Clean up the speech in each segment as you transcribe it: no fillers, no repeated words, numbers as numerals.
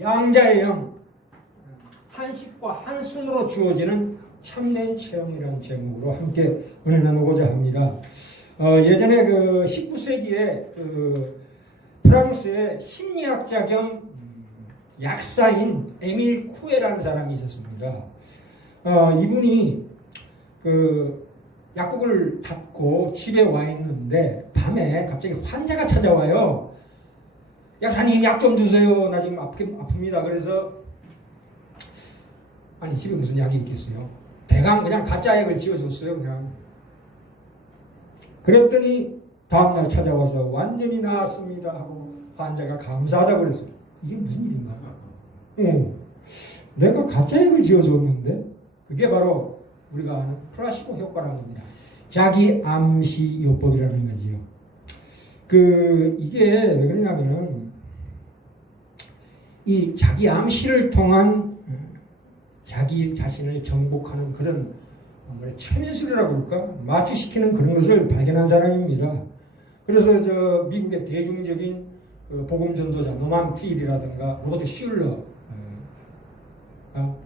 양자의 영, 한식과 한숨으로 주어지는 참된 체험이라는 제목으로 함께 은혜 나누고자 합니다. 예전에 그 19세기에 그 프랑스의 심리학자 겸 약사인 에밀 쿠에라는 사람이 있었습니다. 이분이 그 약국을 닫고 집에 와 있는데 밤에 갑자기 환자가 찾아와요. 약사님 약 좀 주세요. 나 지금 아픕니다. 그래서 아니 집에 무슨 약이 있겠어요. 대강 그냥 가짜 약을 지어줬어요. 그냥. 그랬더니 다음날 찾아와서 완전히 나았습니다 하고 환자가 감사하다고 그랬어요. 이게 무슨 일인가? 내가 가짜 약을 지어줬는데 그게 바로 우리가 아는 플라시보 효과라는 겁니다. 자기 암시 요법이라는 거지요. 이게 왜 그러냐면은 이 자기 암시를 통한 자기 자신을 정복하는 그런 최면술이라고 그럴까? 마취시키는 그런 것을 발견한 사람입니다. 그래서 미국의 대중적인 복음 전도자 노만 필이라든가 로버트 슐러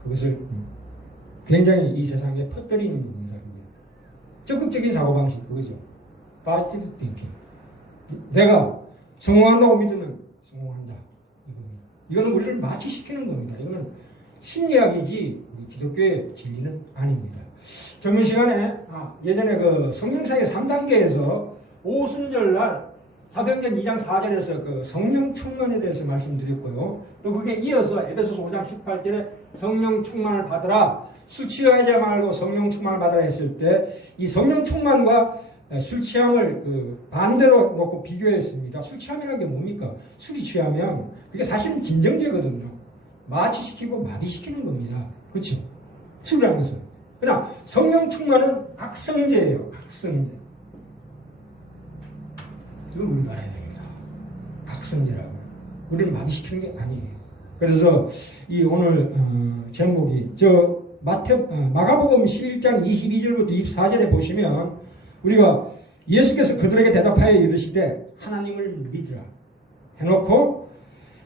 그것을 굉장히 이 세상에 퍼뜨리는 겁니다. 적극적인 사고방식 그거죠. Positive thinking. 내가 성공한다고 믿으면 성공한다. 이거는 우리를 마취시키는 겁니다. 이거는 심리학이지 기독교의 진리는 아닙니다. 저번 시간에 예전에 그 성령사의 3단계에서 오순절날 사도행전 2장 4절에서 그 성령 충만에 대해서 말씀드렸고요. 또 그게 이어서 에베소서 5장 18절에 성령 충만을 받으라. 술 취하지 말고 성령 충만을 받으라 했을 때 이 성령 충만과 술 취함을 반대로 놓고 비교했습니다. 술 취함이라는 게 뭡니까? 술이 취하면 그게 사실은 진정제거든요. 마취시키고 마비시키는 겁니다. 그렇죠? 술이라는 것은. 그러나 성령 충만은 각성제예요. 각성제. 이걸 우리가 알아야 됩니다. 각성제라고. 우리를 마비시키는 게 아니에요. 그래서 이 오늘 제목이 마가복음 11장 22절부터 24절에 보시면 우리가 예수께서 그들에게 대답하여 이르시되 하나님을 믿으라 해놓고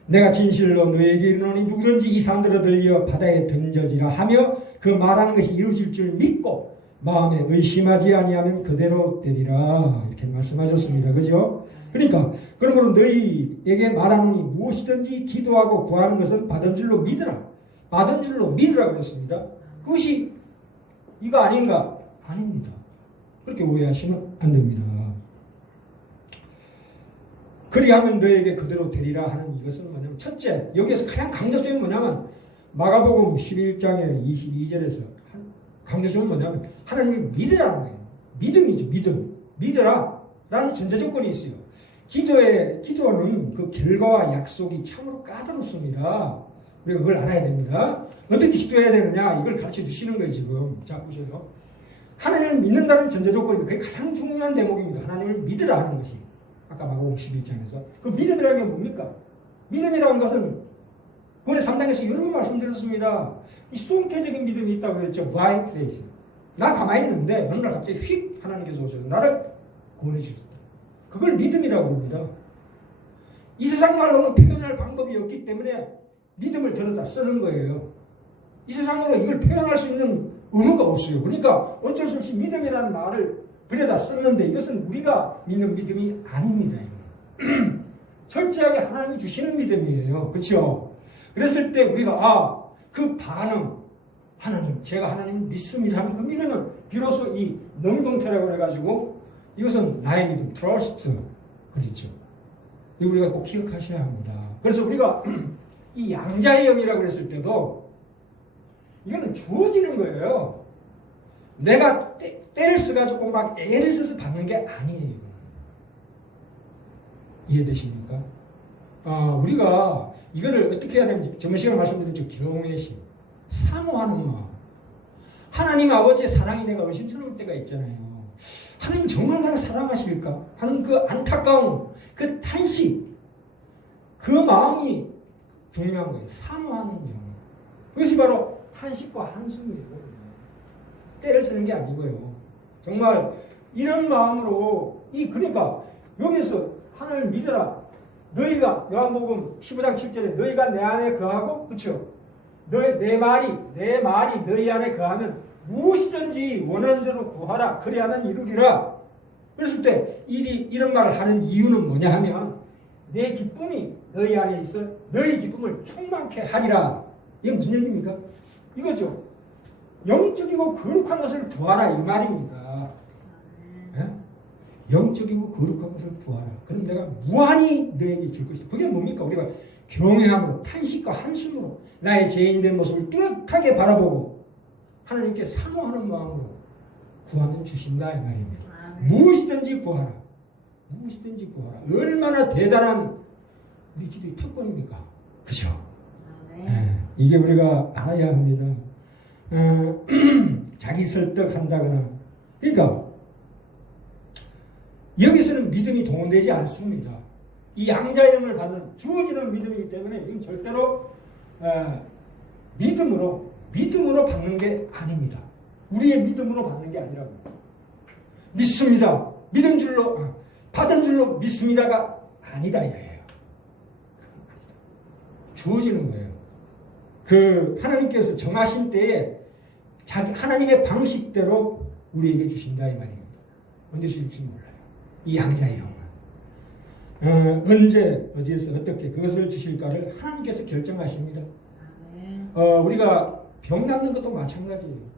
내가 진실로 너에게 이르노니 누구든지 이 산들을 들려 바다에 던져지라 하며 그 말하는 것이 이루어질 줄 믿고 마음에 의심하지 아니하면 그대로 되리라 이렇게 말씀하셨습니다. 그죠? 그러니까 그러므로 너희에게 말하노니 무엇이든지 기도하고 구하는 것은 받은 줄로 믿으라. 받은 줄로 믿으라 그랬습니다. 그것이 이거 아닌가? 아닙니다. 그렇게 오해하시면 안 됩니다. 그리하면 너에게 그대로 되리라 하는 이것은 뭐냐면 첫째, 여기에서 가장 강조점이 뭐냐면 마가복음 11장의 22절에서 강조점은 뭐냐면 하나님을 믿으라는 거예요. 믿음이죠. 믿음. 믿으라 라는 전제조건이 있어요. 기도는 그 결과와 약속이 참으로 까다롭습니다. 우리가 그걸 알아야 됩니다. 어떻게 기도해야 되느냐 이걸 가르쳐 주시는 거예요. 지금. 자 보세요. 하나님을 믿는다는 전제조건이 그게 가장 중요한 대목입니다. 하나님을 믿으라 하는 것이. 아까 마가복음 11장에서. 그 믿음이라는 게 뭡니까? 믿음이라는 것은 본의 3장에서 여러 번 말씀드렸습니다. 이 수동태적인 믿음이 있다고 했죠. By faith. 나 가만히 있는데 어느 날 갑자기 휙 하나님께서 오셔서 나를 구원해주셨다. 그걸 믿음이라고 합니다. 이 세상 말로는 표현할 방법이 없기 때문에 믿음을 들여다 쓰는 거예요. 이 세상으로 이걸 표현할 수 있는 의무가 없어요. 그러니까 어쩔 수 없이 믿음이라는 말을 들여다 썼는데 이것은 우리가 믿는 믿음이 아닙니다. 철저하게 하나님이 주시는 믿음이에요. 그렇죠? 그랬을 때 우리가 그 반응 하나님, 제가 하나님을 믿습니다 하는 그 믿음은 비로소 이 능동태라고 해가지고 이것은 나의 믿음, trust 그렇죠. 이거 우리가 꼭 기억하셔야 합니다. 그래서 우리가 이 양자의 영이라고 그랬을 때도 이거는 주어지는 거예요. 내가 때를 써가지고 막 애를 써서 받는 게 아니에요. 이해되십니까? 우리가 이거를 어떻게 해야 되는지 저번 시간에 말씀드렸죠. 경외심, 사모하는 마음. 하나님 아버지의 사랑이 내가 의심스러울 때가 있잖아요. 하나님 정말 나를 사랑하실까? 하는 그 안타까움, 그 탄식, 그 마음이 중요한 거예요. 사모하는 영. 그것이 바로 탄식과 한숨이에요. 때를 쓰는 게 아니고요. 정말 이런 마음으로 그러니까 여기서 하나님을 믿어라. 너희가 요한복음 15장 7절에 너희가 내 안에 거하고 그렇죠? 내 말이 너희 안에 거하면 무엇이든지 원하는 대로 구하라. 그래야만 이루리라. 그랬을 때 이런 말을 하는 이유는 뭐냐 하면 내 기쁨이 너희 안에 있어 너희 기쁨을 충만케 하리라. 이게 무슨 얘기입니까? 이거죠. 영적이고 거룩한 것을 구하라 이 말입니다. 네? 영적이고 거룩한 것을 구하라. 그럼 내가 무한히 너에게 줄 것이다. 그게 뭡니까? 우리가 경외함으로 탄식과 한숨으로 나의 죄인된 모습을 뚜렷하게 바라보고 하나님께 사모하는 마음으로 구하면 주신다 이 말입니다. 무엇이든지 구하라. 무엇이든지 구하라. 얼마나 대단한 우리 기도의 특권입니까? 그죠? 네. 이게 우리가 알아야 합니다. 자기 설득한다거나 그러니까 여기서는 믿음이 동원되지 않습니다. 이 양자형을 받는 주어지는 믿음이기 때문에 이건 절대로 믿음으로 받는 게 아닙니다. 우리의 믿음으로 받는 게 아니라고. 믿습니다. 믿은 줄로 받은 줄로 믿습니다가 아니다 이거예요. 주어지는 거예요. 그 하나님께서 정하신 때에 하나님의 방식대로 우리에게 주신다 이 말입니다. 언제 주실지 몰라요. 이 양자의 영은 언제 어디에서 어떻게 그것을 주실까를 하나님께서 결정하십니다. 우리가 병 낫는 것도 마찬가지예요.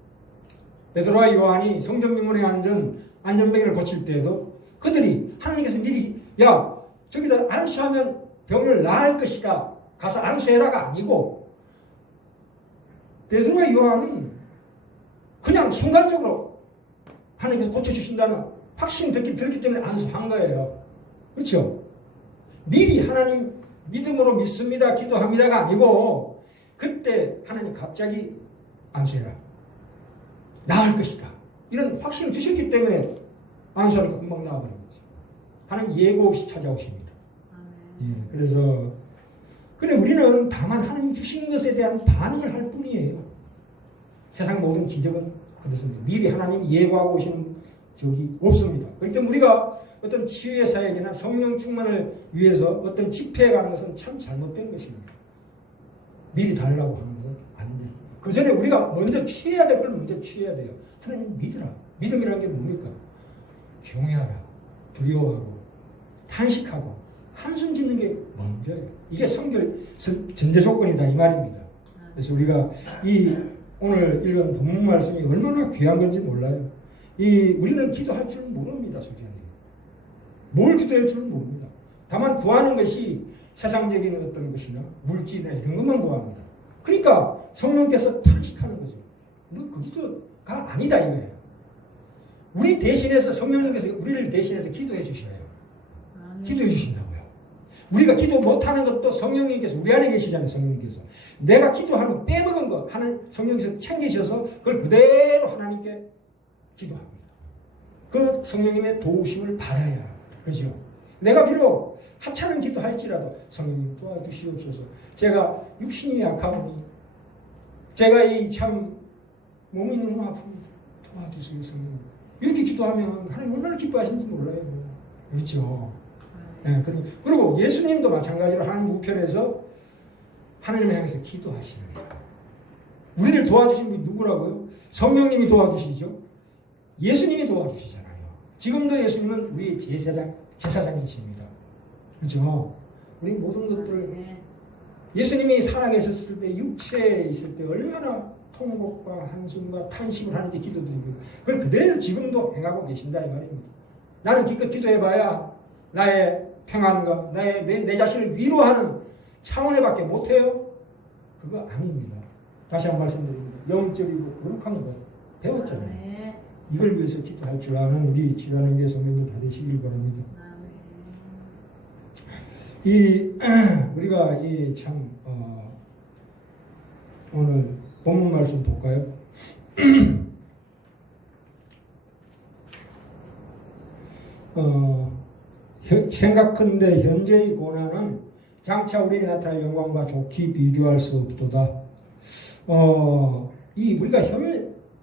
베드로와 요한이 성전 명문의 안전뱅이를 고칠 때에도 그들이 하나님께서 미리 야 저기다 안수하면 병을 나을 것이다. 가서 안수해라가 아니고 베드로와 요한은 그냥 순간적으로 하나님께서 고쳐주신다는 확신이 들기 때문에 안수한 거예요. 그렇죠? 미리 하나님 믿음으로 믿습니다. 기도합니다가 아니고 그때 하나님 갑자기 안수해라. 나을 것이다. 이런 확신을 주셨기 때문에 안수하니까 금방 나아버린 거죠. 하나님 예고 없이 찾아오십니다. 그래서 그래 우리는 다만 하나님 주신 것에 대한 반응을 할 뿐이에요. 세상 모든 기적은 그렇습니다. 미리 하나님 예고하고 오시는 적이 없습니다. 그렇기 때문에 우리가 어떤 치유의 사역이나 성령 충만을 위해서 어떤 집회에 가는 것은 참 잘못된 것입니다. 미리 달라고 하는 것은 안 돼요. 그 전에 우리가 먼저 취해야 될 걸 먼저 취해야 돼요. 하나님 믿으라. 믿음이라는 게 뭡니까? 경외하라. 두려워하고 탄식하고 한숨 짓는 게 먼저예요. 이게 성결 전제 조건이다 이 말입니다. 그래서 우리가 이 오늘 읽은 본문 말씀이 얼마나 귀한 건지 몰라요. 우리는 기도할 줄은 모릅니다. 솔직히. 뭘 기도할 줄은 모릅니다. 다만 구하는 것이 세상적인 어떤 것이나 물질이나 이런 것만 구합니다. 그러니까 성령께서 탄식하는 거죠. 너 그 기도가 아니다 이거예요. 우리 대신해서 성령님께서 우리를 대신해서 기도해 주셔요. 기도해 주신다고요. 우리가 기도 못하는 것도 성령님께서 우리 안에 계시잖아요. 성령님께서. 내가 기도하는 빼먹은 거 하나님 성령께서 챙기셔서 그걸 그대로 하나님께 기도합니다. 그 성령님의 도우심을 받아야 그죠? 내가 비록 하찮은 기도할지라도 성령님 도와주시옵소서. 제가 육신이 약하오니 제가 이 참 몸이 너무 아픕니다. 도와주세요 성령님. 이렇게 기도하면 하나님 얼마나 기뻐하시는지 몰라요. 그렇죠? 네, 그리고 예수님도 마찬가지로 하나님 우편에서 하나님을 향해서 기도하십니다. 우리를 도와주신 분이 누구라고요? 성령님이 도와주시죠. 예수님이 도와주시잖아요. 지금도 예수님은 우리의 제사장이십니다. 그렇죠? 우리 모든 것들을 예수님이 살아계셨을 때 육체에 있을 때 얼마나 통곡과 한숨과 탄식을 하는지 기도드립니다. 그걸 그대로 지금도 행하고 계신다 이 말입니다. 나는 기껏 기도해봐야 나의 평안과 내 자신을 위로하는 차원에 밖에 못해요? 그거 아닙니다. 다시 한 번 말씀드립니다. 영적이고 거룩한 것 배웠잖아요. 이걸 위해서 기도할 줄 아는 우리 지라는 게 성령님 다 되시길 바랍니다. 우리가 참 오늘 본문 말씀 볼까요? 생각컨대 현재의 고난은 장차 우리에게 나타날 영광과 좋게 비교할 수 없도다. 우리가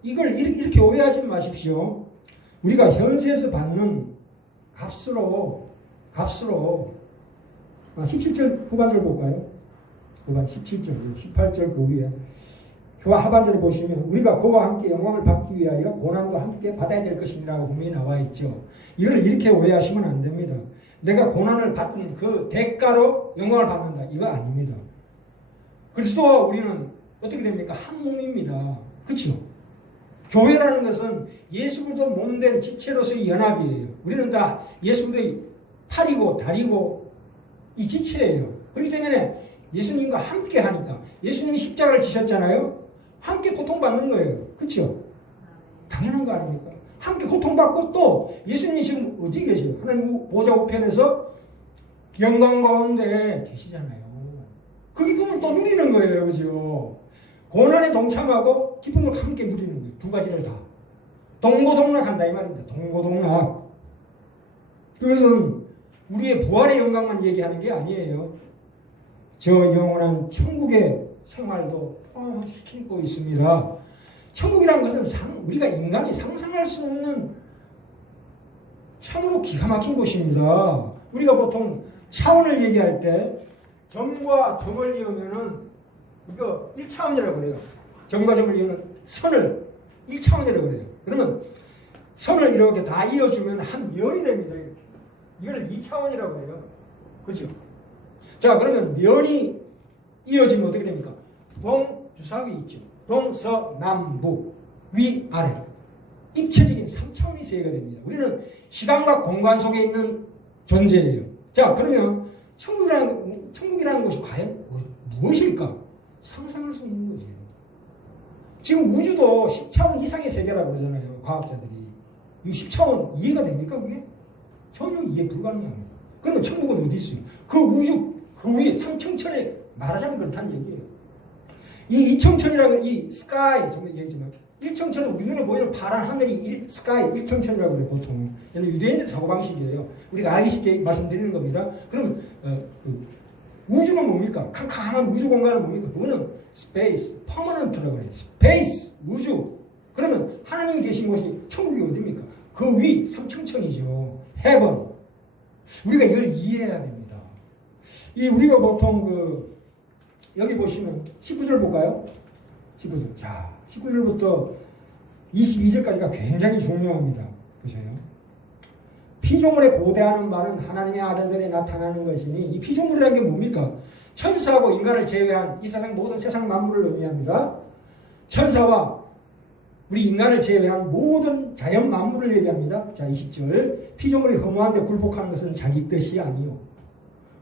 이걸 이렇게 오해하지 마십시오. 우리가 현세에서 받는 값으로 17절 후반절 볼까요? 후반 17절, 18절 그 위에 그와 하반절을 보시면 우리가 그와 함께 영광을 받기 위하여 고난도 함께 받아야 될 것이라고 분명히 나와 있죠. 이걸 이렇게 오해하시면 안 됩니다. 내가 고난을 받은 그 대가로 영광을 받는다. 이거 아닙니다. 그리스도와 우리는 어떻게 됩니까? 한 몸입니다. 그렇죠? 교회라는 것은 예수 그리스도 몸된 지체로서의 연합이에요. 우리는 다 예수 그리스도의 팔이고 다리고 이 지체예요. 그렇기 때문에 예수님과 함께 하니까 예수님이 십자가를 지셨잖아요. 함께 고통받는 거예요. 그렇죠? 당연한 거 아닙니까? 함께 고통받고 또 예수님이 지금 어디 계세요? 하나님 보좌 우편에서 영광 가운데 계시잖아요. 그 기쁨을 또 누리는 거예요. 그죠? 고난에 동참하고 기쁨을 함께 누리는 거예요. 두 가지를 다. 동고동락한다 이 말입니다. 동고동락. 그것은 우리의 부활의 영광만 얘기하는 게 아니에요. 저 영원한 천국의 생활도 포함시키고 있습니다. 천국이라는 것은 우리가 인간이 상상할 수 없는 참으로 기가 막힌 곳입니다. 우리가 보통 차원을 얘기할 때 점과 점을 이으면은 이거 1차원이라고 그래요. 점과 점을 이으는 선을 1차원이라고 그래요. 그러면 선을 이렇게 다 이어주면 한 면이 됩니다. 이걸 2차원이라고 해요. 그렇죠? 자, 그러면 면이 이어지면 어떻게 됩니까? 동주사위 있죠. 동서남북 위아래 입체적인 3차원이 세계가 됩니다. 우리는 시간과 공간 속에 있는 존재예요. 자, 그러면 천국이라는 것이 과연 무엇일까? 상상할 수 없는 거지. 지금 우주도 10차원 이상의 세계라고 그러잖아요. 과학자들이. 이 10차원 이해가 됩니까? 그게? 전혀 이해 불가능합니다. 그러면 천국은 어디 있어요? 그 우주 그 위에 상층천에 말하자면 그렇다는 얘기예요. 이 이청천이라고 이 스카이 정말 얘기지만 1청천은 우리 눈에 보이는 파란 하늘이 스카이 1청천이라고 그래요. 보통 유대인들 사고방식이에요. 우리가 알기 쉽게 말씀드리는 겁니다. 그럼 그 우주는 뭡니까? 캄캄한 우주 공간은 뭡니까? 그거는 스페이스, 퍼머넌트라고 해요. 스페이스, 우주. 그러면 하나님이 계신 곳이 천국이 어디입니까? 그 위, 삼층천이죠. 헤븐. 우리가 이걸 이해해야 됩니다. 우리가 보통 여기 보시면 19절 볼까요? 19절. 자, 19절부터 22절까지가 굉장히 중요합니다. 보세요. 피조물에 고대하는 바는 하나님의 아들들이 나타나는 것이니 이 피조물이라는 게 뭡니까? 천사하고 인간을 제외한 이 세상 모든 세상 만물을 의미합니다. 천사와 우리 인간을 제외한 모든 자연 만물을 얘기합니다. 자, 20절. 피조물이 허무한데 굴복하는 것은 자기 뜻이 아니요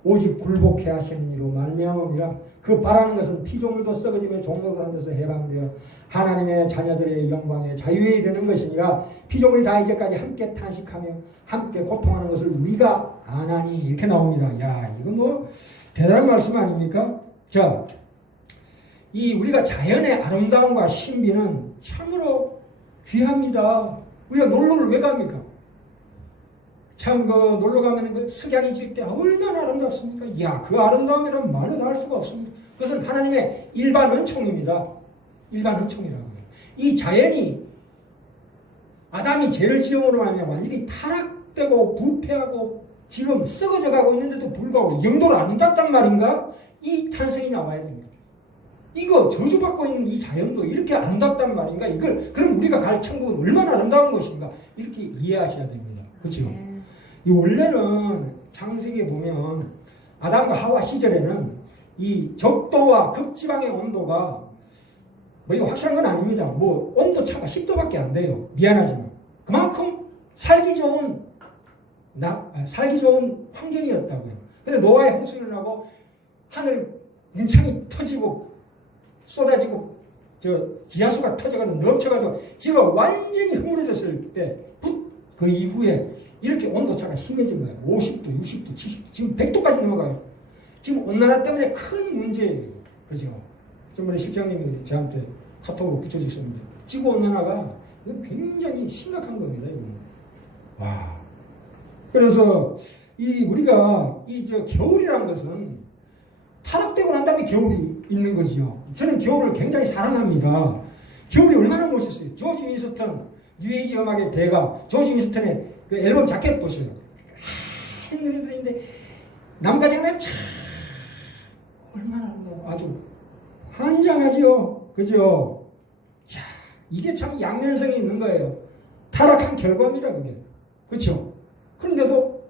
오직 굴복해 하시는 이로 말미암음이라. 그 바라는 것은 피조물도 썩어지며 종로도 하는 데서 해방되어 하나님의 자녀들의 영광에 자유에 이르는 것이니라. 피조물이 다 이제까지 함께 탄식하며 함께 고통하는 것을 우리가 아나니. 이렇게 나옵니다. 야, 이건 뭐 대단한 말씀 아닙니까? 자, 우리가 자연의 아름다움과 신비는 참으로 귀합니다. 우리가 놀러를 왜 갑니까? 참 놀러 가면 그 석양이 질 때 얼마나 아름답습니까? 이야, 그 아름다움이란 말로 다 할 수가 없습니다. 그것은 하나님의 일반 은총입니다. 일반 은총이라고요. 이 자연이 아담이 죄를 지음으로 말하면 완전히 타락되고 부패하고 지금 썩어져 가고 있는데도 불구하고 이 정도로 아름답단 말인가? 이 탄생이 나와야 됩니다. 이거 저주받고 있는 이 자연도 이렇게 아름답단 말인가? 그럼 우리가 갈 천국은 얼마나 아름다운 것인가? 이렇게 이해하셔야 됩니다. 그렇죠? 이 원래는 창세기에 보면 아담과 하와 시절에는 이 적도와 극지방의 온도가 뭐 이거 확실한 건 아닙니다. 뭐 온도 차가 10도밖에 안 돼요. 미안하지만 그만큼 살기 좋은 환경이었다고요. 근데 노아의 홍수를 나고 하늘 뭉창이 터지고 쏟아지고 지하수가 터져가지고 넘쳐가지고 지가 완전히 흐물어졌을 때 그 이후에 이렇게 온도차가 심해진 거예요. 50도, 60도, 70도, 지금 100도까지 넘어가요. 지금 온난화 때문에 큰 문제예요. 그죠? 전번에 실장님이 저한테 카톡으로 붙여주셨는데 지구온난화가 굉장히 심각한 겁니다. 이거는. 와. 그래서 우리가 겨울이라는 것은 타락되고 난 다음에 겨울이 있는 거죠. 저는 겨울을 굉장히 사랑합니다. 겨울이 얼마나 멋있어요. 조지 윈스턴, 뉴에이지 음악의 대가 조지 윈스턴의 그 앨범 자켓 보세요. 하얀 눈이 들어있는데 남가장면 참 얼마나 아름다워. 아주 환장하지요. 그죠? 자, 이게 참 양면성이 있는 거예요. 타락한 결과입니다, 그게. 그렇죠? 그런데도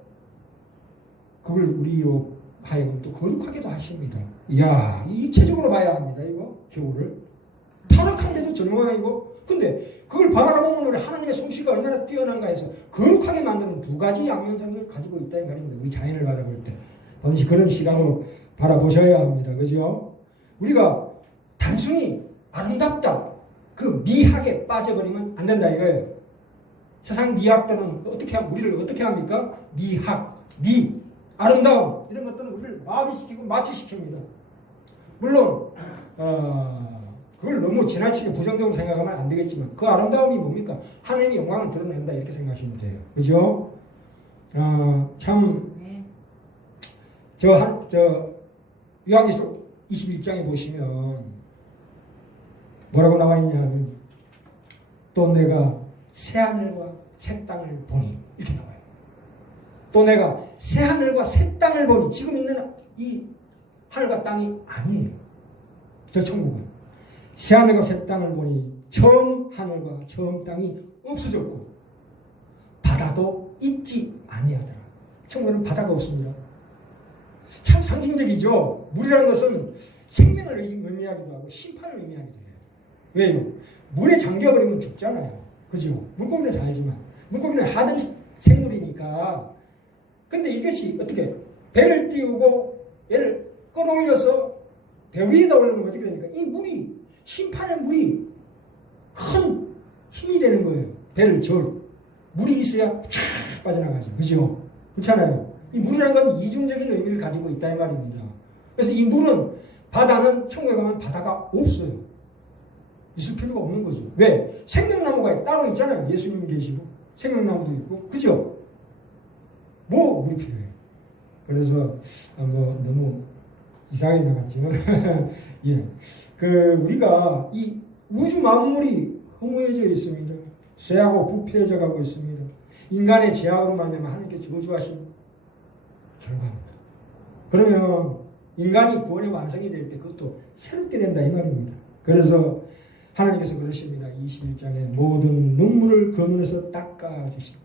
그걸 우리로 하여금 또 거룩하게도 하십니다. 이야, 입체적으로 봐야 합니다, 이거 겨울을. 타락한데도 전망이고, 근데 그걸 바라보면 우리 하나님의 솜씨가 얼마나 뛰어난가 해서 거룩하게 만드는 두 가지 양면성을 가지고 있다 이 말입니다. 우리 자연을 바라볼 때. 반드시 그런 시각으로 바라보셔야 합니다. 그죠? 우리가 단순히 아름답다, 그 미학에 빠져버리면 안 된다 이거예요. 세상 미학들은 어떻게 하면 우리를 어떻게 합니까? 미학, 아름다움 이런 것들은 우리를 마비시키고 마취시킵니다. 물론 그걸 너무 지나치게 부정적으로 생각하면 안 되겠지만 그 아름다움이 뭡니까? 하나님의 영광을 드러낸다 이렇게 생각하시면 돼요. 그죠? 참 요한계시록 21장에 보시면 뭐라고 나와 있냐면 또 내가 새하늘과 새 땅을 보니 이렇게 나와요. 또 내가 새하늘과 새 땅을 보니 지금 있는 이 하늘과 땅이 아니에요. 저 천국은 새하늘과 새 땅을 보니 처음 하늘과 처음 땅이 없어졌고 바다도 있지 아니하더라. 천국에는 바다가 없습니다. 참 상징적이죠. 물이라는 것은 생명을 의미하기도 하고 심판을 의미하기도 해요. 왜요? 물에 잠겨버리면 죽잖아요. 그죠? 물고기는 살지만 물고기는 하늘 생물이니까. 근데 이것이 어떻게 배를 띄우고 얘를 끌어올려서 배 위에다 올리면 어떻게 됩니까? 이 물이 심판의 물이 큰 힘이 되는 거예요. 배를 물이 있어야 쫙 빠져나가죠. 그죠? 그렇잖아요. 이 물이라는 건 이중적인 의미를 가지고 있다 이 말입니다. 그래서 이 물은 바다는 천국에 가면 바다가 없어요. 있을 필요가 없는 거죠. 왜? 생명나무가 따로 있잖아요. 예수님이 계시고 생명나무도 있고 그죠? 뭐 물이 필요해요. 그래서 뭐 너무 이상하게 나갔지만 예, 우리가 이 우주 만물이 허무해져 있습니다. 쇠하고 부패해져 가고 있습니다. 인간의 죄악으로 말미암아 하나님께 저주하신 결과입니다. 그러면 인간이 구원의 완성이 될 때 그것도 새롭게 된다 이 말입니다. 그래서 하나님께서 그러십니다. 21장에 모든 눈물을 그 눈에서 닦아주시고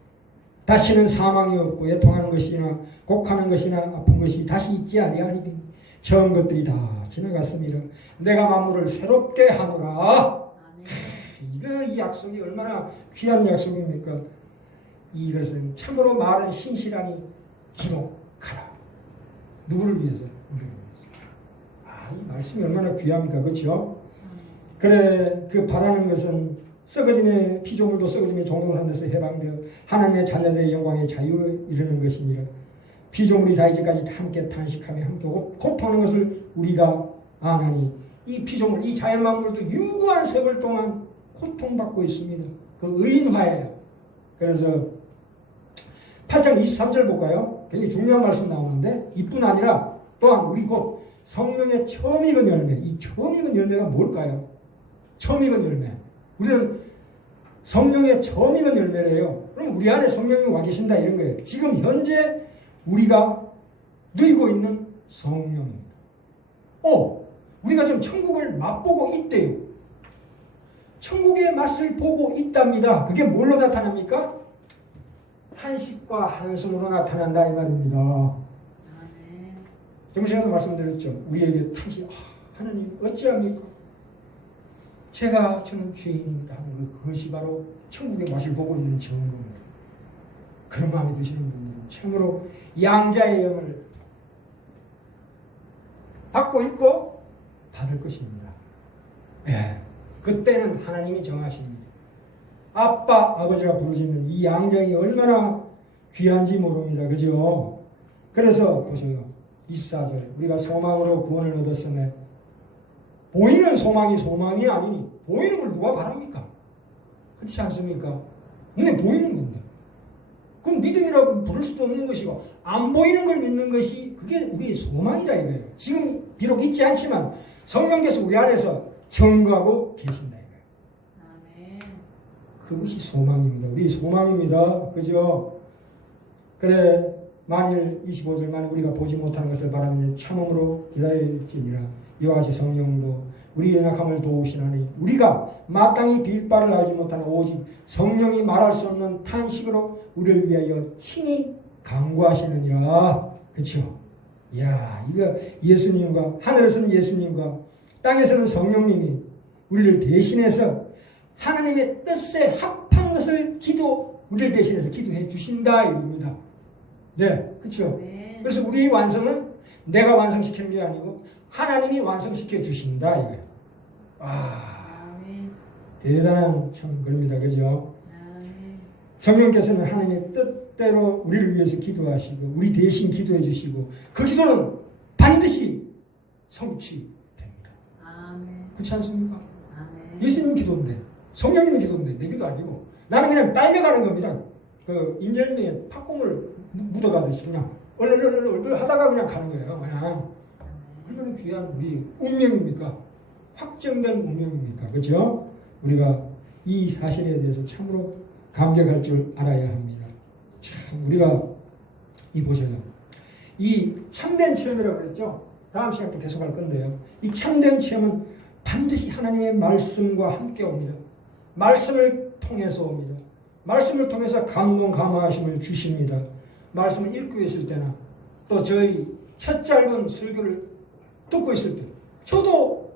다시는 사망이 없고 애통하는 것이나 곡하는 것이나 아픈 것이 다시 있지 아니하리니 처음 것들이 다 지나갔습니다. 내가 만물을 새롭게 하노라. 이 약속이 얼마나 귀한 약속입니까? 이것은 참으로 말은 신실하니 기록하라. 누구를 위해서? 우리를 위해서. 이 말씀이 얼마나 귀합니까? 그렇죠? 그래, 그 바라는 것은 썩어짐의 피조물도 썩어짐의 종속을 하는 데서 해방되어 하나님의 자녀들의 영광의 자유에 이르는 것이니라. 피조물이 다 이제까지 함께 탄식하며 함께 고통하는 것을 우리가 아나니 이 피조물, 이 자연만물도 유구한 세월 동안 고통받고 있습니다. 그 의인화예요. 그래서 8장 23절 볼까요? 굉장히 중요한 말씀 나오는데 이뿐 아니라 또한 우리 곧 성령의 처음 익은 열매, 이 처음 익은 열매가 뭘까요? 처음 익은 열매. 우리는 성령의 처음 익은 열매래요. 그럼 우리 안에 성령이 와 계신다 이런 거예요. 지금 현재 우리가 누리고 있는 성령입니다. 우리가 지금 천국을 맛보고 있대요. 천국의 맛을 보고 있답니다. 그게 뭘로 나타납니까? 탄식과 한숨으로 나타난다 이 말입니다. 좀 전에도 말씀드렸죠. 우리에게 탄식, 하나님 어찌합니까? 저는 주인입니다 하는 그것이 바로 천국의 맛을 보고 있는 증거입니다. 그런 마음이 드시는 분들은 참으로 양자의 영을 받고 있고 받을 것입니다. 예, 그때는 하나님이 정하십니다. 아빠, 아버지라 부르시는 이 양자이 얼마나 귀한지 모릅니다. 그죠? 그래서 보세요. 24절 우리가 소망으로 구원을 얻었으며 보이는 소망이 아니니 보이는 걸 누가 바랍니까? 그렇지 않습니까? 눈에 보이는 건데 그건 믿음이라고 부를 수도 없는 것이고 안 보이는 걸 믿는 것이 그게 우리의 소망이다 이거예요. 지금 비록 있지 않지만 성령께서 우리 안에서 증거하고 계신다 이거예요. 아멘. 그것이 소망입니다. 우리 소망입니다. 그죠? 그래 만일 25절 만일 우리가 보지 못하는 것을 바라면 참음으로 기다릴지니라. 이와 같이 성령도 우리 연약함을 도우시나니 우리가 마땅히 빌 바를 알지 못하는 오직 성령이 말할 수 없는 탄식으로 우리를 위하여 친히 간구하시느니라. 그렇죠? 이야, 이거 예수님과 하늘에서는 예수님과 땅에서는 성령님이 우리를 대신해서 하나님의 뜻에 합한 것을 우리를 대신해서 기도해 주신다 이겁니다. 네, 그렇죠? 네. 그래서 우리의 완성은 내가 완성시키는 게 아니고 하나님이 완성시켜 주신다 이거예요. 대단한 참 그럽니다. 그죠? 성령께서는 하나님의 뜻대로 우리를 위해서 기도하시고 우리 대신 기도해 주시고 그 기도는 반드시 성취됩니다. 그렇지 않습니까? 예수님 기도인데 성령님의 기도인데 내 기도 아니고 나는 그냥 딸려가는 겁니다. 그 인절미에 팥국물 묻어가듯이 그냥 얼얼 하다가 그냥 가는 거예요. 그냥 얼마나 귀한 우리 운명입니까? 확정된 운명입니까? 그렇죠? 우리가 이 사실에 대해서 참으로 감격할 줄 알아야 합니다. 참 우리가 이 보셔요. 이 참된 체험이라고 그랬죠? 다음 시간부터 계속 할 건데요. 이 참된 체험은 반드시 하나님의 말씀과 함께 옵니다. 말씀을 통해서 옵니다. 말씀을 통해서 감동 감화하심을 주십니다. 말씀을 읽고 있을 때나 또 저희 혀짧은 설교를 듣고 있을 때 저도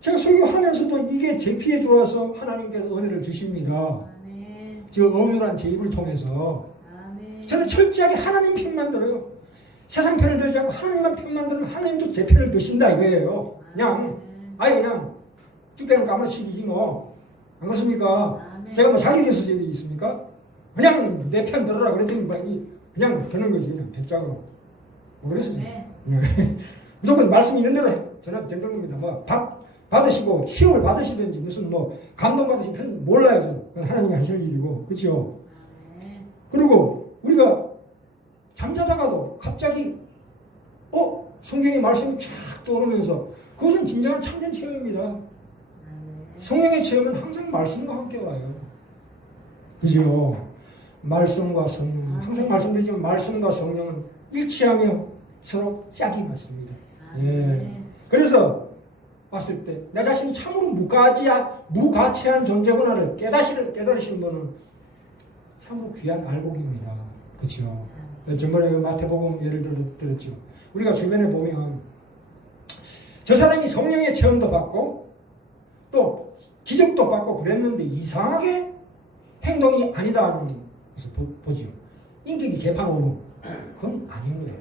제가 설교하면서도 이게 제 귀에 들어와서 하나님께서 은혜를 주십니다. 저 어눌한 제 입을 통해서 저는 철저하게 하나님 편만 들어요. 세상 편을 들지 않고 하나님만 편만 들으면 하나님도 제 편을 드신다 이거예요. 그냥 그냥 죽게는 까무러치기지 뭐. 안 그렇습니까? 제가 뭐 자기 위해서 제일이 있습니까? 그냥 내 편 들어라 그랬더니 그냥 드는 거지 그냥 배짱으로. 모르겠어요. 무조건 말씀 있는 대로 전화 되는 겁니다. 뭐 받으시고 시험을 받으시든지 무슨 뭐 감동 받으시든 몰라요. 저는. 그건 하나님이 하실 일이고 그렇죠. 그리고 우리가 잠자다가도 갑자기 성경의 말씀이 쫙 떠오르면서 그것은 진정한 참된 체험입니다. 성령의 체험은 항상 말씀과 함께 와요. 그죠? 말씀과 성령 항상 말씀드리지만 말씀과 성령은 일치하며 서로 짝이 맞습니다. 예. 그래서 왔을 때 내 자신이 참으로 무가치한 존재구나를 깨달으시는 분은 참으로 귀한 알곡입니다. 그렇죠? 전번에 마태복음 예를 들었죠. 우리가 주변에 보면 저 사람이 성령의 체험도 받고 또 기적도 받고 그랬는데 이상하게 행동이 아니다 하는 것을 보죠. 인격이 개판오르고 그건 아닌 거예요.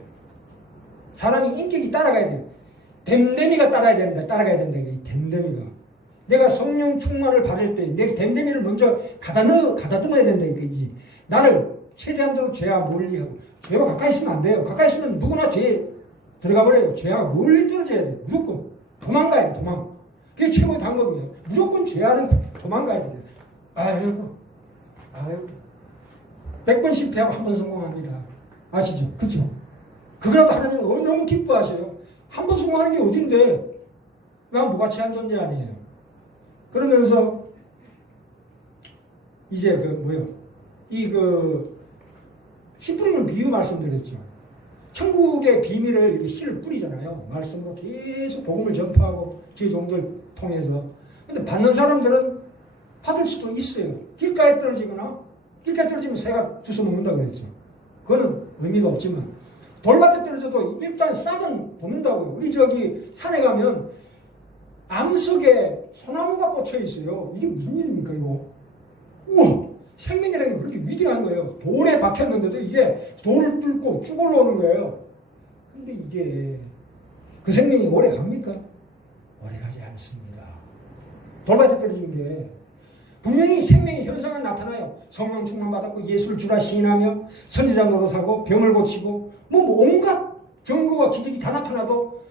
사람이 인격이 따라가야 돼요. 댐댐이가 따라가야 된다. 이 댐댐이가. 내가 성령 충만을 받을 때 내 댐댐이를 먼저 가다듬어야 된다 이거지. 나를 최대한도로 죄와 멀리하고 죄와 가까이 있으면 안 돼요. 가까이 있으면 누구나 죄에 들어가 버려요. 죄와 멀리 떨어져야 돼요. 무조건 도망가야 돼요. 도망. 그게 최고의 방법이에요. 무조건 죄와는 도망가야 돼요. 아이고 100번 실패하고 한 번 성공합니다. 아시죠? 그렇죠? 그거라도 하나님은 너무 기뻐하셔요. 한 번 성공하는 게 어딘데 난 무가치한 존재 아니에요. 그러면서 이제 씨 뿌리는 비유 말씀드렸죠. 천국의 비밀을 이렇게 씨를 뿌리잖아요. 말씀으로 계속 복음을 전파하고 제 종들 통해서. 근데 받는 사람들은 받을 수도 있어요. 길가에 떨어지면 새가 주워 먹는다고 그랬죠. 그거는 의미가 없지만 돌밭에 떨어져도 일단 싹은 돋는다고요. 우리 저기 산에 가면 암석에 소나무가 꽂혀 있어요. 이게 무슨 일입니까 이거? 우와! 생명이라는 게 그렇게 위대한 거예요. 돌에 박혔는데도 이게 돌을 뚫고 쭉 올라오는 거예요. 근데 이게 그 생명이 오래 갑니까? 오래 가지 않습니다. 돌밭에 떨어진 게 분명히 생명의 현상은 나타나요. 성령 충만 받았고 예수를 주라 시인하며 선지자 노릇하고 병을 고치고 뭐 온갖 증거와 기적이 다 나타나도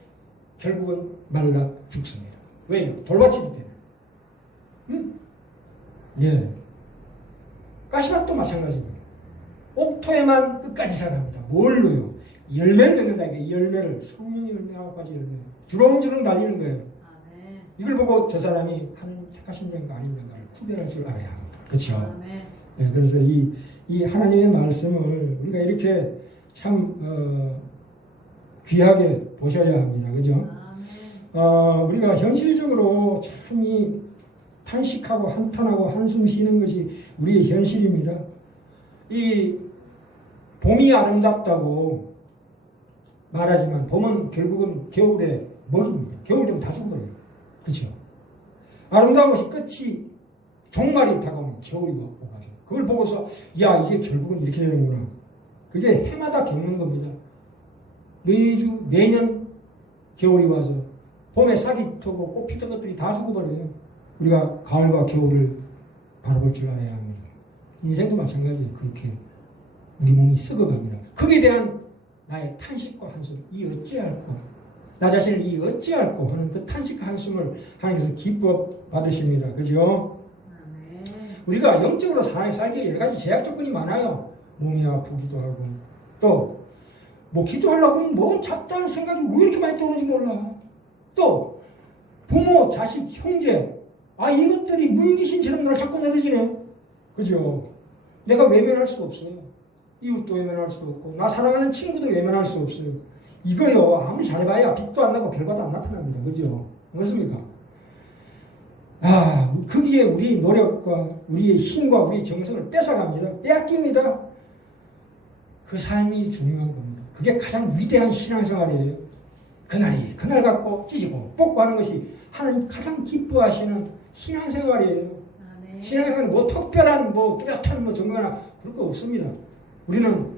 결국은 말라 죽습니다. 왜요? 돌밭이기 때문에. 응? 예. 가시밭도 마찬가지입니다. 옥토에만 끝까지 살아갑니다. 뭘로요? 열매를 맺는다. 이게 열매를 성령의 열매 9가지 열매 주렁주렁 달리는 거예요. 이걸 보고 저 사람이 하나님 택하신 자인가 아닌가를 구별할 줄 알아야 합니다. 그렇죠? 네, 그래서 이 하나님의 말씀을 우리가 이렇게 참 귀하게 보셔야 합니다. 그죠? 우리가 현실적으로 참 이 탄식하고 한탄하고 한숨 쉬는 것이 우리의 현실입니다. 이 봄이 아름답다고 말하지만 봄은 결국은 겨울의 먹입니다. 겨울 되면 다 죽어버려요. 그렇죠? 아름다운 것이 끝이 종말이 다가오면 겨울이 오고 그걸 보고서 야 이게 결국은 이렇게 되는구나. 그게 해마다 겪는 겁니다. 매년 겨울이 와서 봄에 싹이 트고 꽃 피던 것들이 다 죽어버려요. 우리가 가을과 겨울을 바라볼 줄 알아야 합니다. 인생도 마찬가지예요. 그렇게 우리 몸이 썩어갑니다. 거기에 대한 나의 탄식과 한숨, 이 어찌할꼬, 나 자신을 이 어찌할꼬 하는 그 탄식과 한숨을 하나님께서 기뻐 받으십니다. 그죠? 우리가 영적으로 살기에 여러 가지 제약 조건이 많아요. 몸이 아프기도 하고, 또 뭐 기도하려고 하면 뭔 잡다한 생각이 왜 이렇게 많이 떠오르는지 몰라. 또 부모, 자식, 형제, 이것들이 물귀신처럼 나를 자꾸 내려지네. 그죠? 내가 외면할 수 없어요. 이웃도 외면할 수 없고, 나 사랑하는 친구도 외면할 수 없어요. 이거요, 아무리 잘해봐야 빛도 안 나고 결과도 안 나타납니다. 그죠? 그렇습니까? 거기에 우리 노력과 우리의 힘과 우리의 정성을 뺏어갑니다. 빼앗깁니다. 그 삶이 중요한 겁니다. 그게 가장 위대한 신앙생활이에요. 그날 갖고 찢고 뽑고 하는 것이 하나님 가장 기뻐하시는 신앙생활이에요. 신앙생활은 뭐 특별한 뚜렷한 정거나 그럴 거 없습니다. 우리는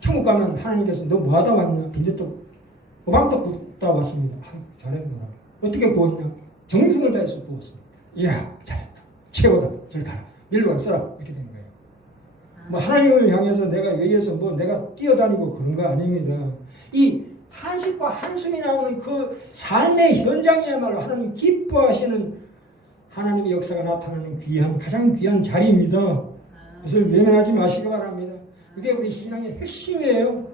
천국 가면 하나님께서 너 뭐 하다 왔냐? 빈대떡 오방떡 굽다 왔습니다. 잘했노라. 어떻게 구웠냐? 정성을 다해서 구웠어. 이야 잘했다. 최고다. 저리 가라. 밀로 써라. 이렇게 된 거예요. 하나님을 향해서 내가 위에서 내가 뛰어다니고 그런 거 아닙니다. 이 탄식과 한숨이 나오는 그 삶의 현장이야말로 하나님 기뻐하시는 하나님의 역사가 나타나는 가장 귀한 자리입니다. 그것을 외면하지 마시기 바랍니다. 그게 우리 신앙의 핵심이에요.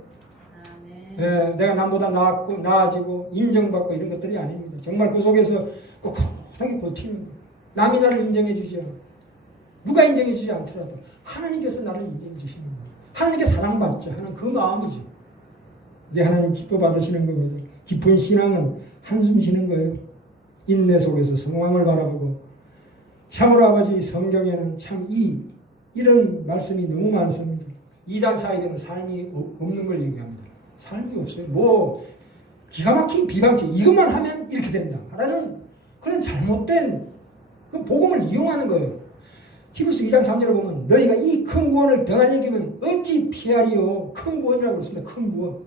네, 내가 남보다 낫고 나아지고 인정받고 이런 것들이 아닙니다. 정말 그 속에서 꼿꼿하게 버티는 거예요. 남이 나를 인정해 주지 않아. 누가 인정해 주지 않더라도 하나님께서 나를 인정해 주시는 거예요. 하나님께 사랑받자 하는 그 마음이죠. 이게 하나님 기뻐 받으시는 겁니다. 깊은 신앙은 한숨 쉬는 거예요. 인내 속에서 성황을 바라보고 참으로 아버지 성경에는 참 이런 말씀이 너무 많습니다. 이단 사이에는 삶이 없는 걸 얘기합니다. 삶이 없어요. 기가 막힌 비방식 이것만 하면 이렇게 된다 라는 그런 잘못된 그 복음을 이용하는 거예요. 히브리서 2장 3절에 보면 너희가 이 큰 구원을 등한히 여기면 어찌 피하리요. 큰 구원이라고 그랬습니다. 큰 구원.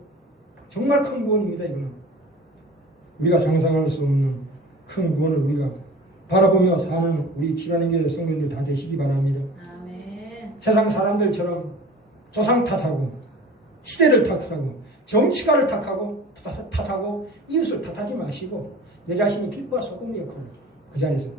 정말 큰 구원입니다. 이거는 우리가 상상할 수 없는 큰 구원을 우리가 바라보며 사는 우리 지라는교회 성도님들 다 되시기 바랍니다. 아멘. 세상 사람들처럼 조상 탓하고 시대를 탓하고 정치가를 탓하고 이웃을 탓하지 마시고 내 자신이 빛과 소금의 역할을 그 자리에서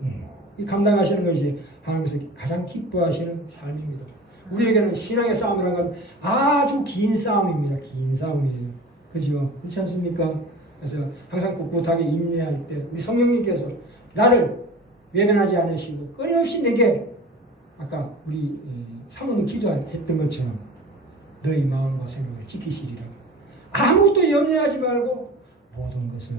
감당하시는 것이 하나님께서 가장 기뻐하시는 삶입니다. 우리에게는 신앙의 싸움이라는 건 아주 긴 싸움입니다. 긴 싸움이에요. 그죠? 그렇지 않습니까? 그래서 항상 꿋꿋하게 인내할 때 우리 성령님께서 나를 외면하지 않으시고 끊임없이 내게 아까 우리 사모님 기도했던 것처럼 너희 마음과 생각을 지키시리라. 아무것도 염려하지 말고 모든 것을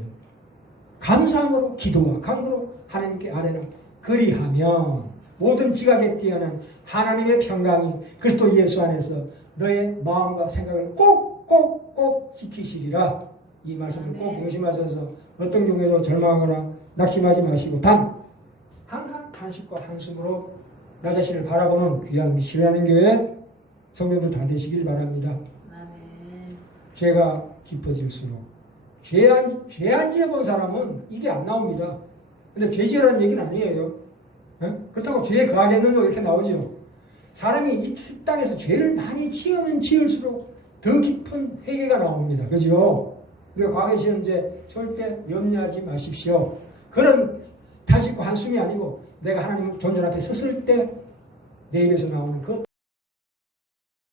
감사함으로 기도와 간구로 하나님께 아뢰라. 그리하면 모든 지각에 뛰어난 하나님의 평강이 그리스도 예수 안에서 너의 마음과 생각을 꼭 지키시리라. 이 말씀을 꼭 명심하셔서 어떤 경우에도 절망하거나 낙심하지 마시고 단 항상 탄식과 한숨으로 나 자신을 바라보는 귀한 미시라는 교회 성도들 다 되시길 바랍니다. 아멘. 죄가 깊어질수록 죄 안 지어본 사람은 이게 안 나옵니다. 근데 죄 지으라는 얘기는 아니에요. 그렇다고 죄에 거하겠느냐 이렇게 나오죠. 사람이 이 땅에서 죄를 많이 지으면 지을수록 더 깊은 회개가 나옵니다. 그죠? 우리가 과거에 지은 죄 절대 염려하지 마십시오. 그런 탄식과 한숨이 아니고 내가 하나님 존재 앞에 섰을 때 내 입에서 나오는 그